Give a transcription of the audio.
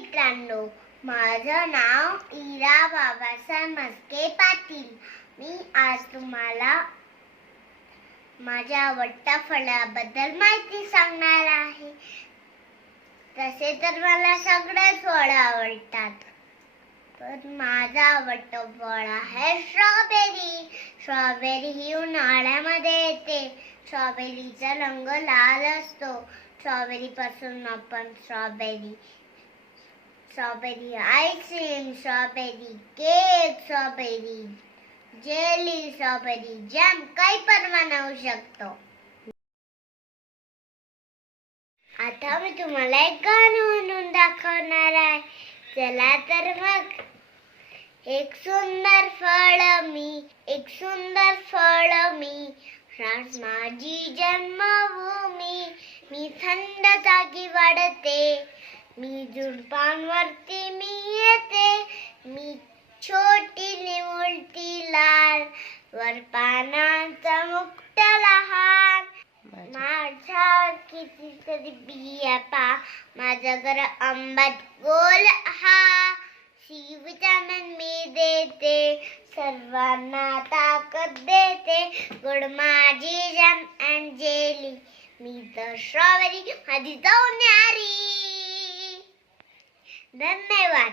मित्रांनो, माझं नाव इरा बाबासाहेब मस्के पाटील. मी आज तुम्हाला माझ्या आवडत्या फळाबद्दल माहिती सांगणार आहे. तसे तर मला सगळेच फळ आवडतात, पण माझं आवडतं फळ आहे स्ट्रॉबेरी. स्ट्रॉबेरी ही उन्हाळ्यामध्ये येते. स्ट्रॉबेरीचा रंग लाल असतो. स्ट्रॉबेरी पासून आपण strawberry ice cream, strawberry cake, strawberry jelly, strawberry jam काही पण बनवू शकतो. आता मी तुम्हाला एक गाणं म्हणून दाखवणार आहे. चला तर मग. एक सुंदर फळ मी, माझी जन्मभूमी. मी थंड जागी वाढते, मी झुडपांवरती मी येते. मी छोटी निमुळती लाल, वर पानांचा मुकुट लहान. माझ्या कितीतरी बिया पा, माझा घर आंब्यात गोल हा. सी विटामिन मी देते, सर्वांना ताकद देते. गोड माझी जॅम अँड जेली, मी तर स्ट्रॉबेरी माझी जाऊन न्यारी. धन्यवाद.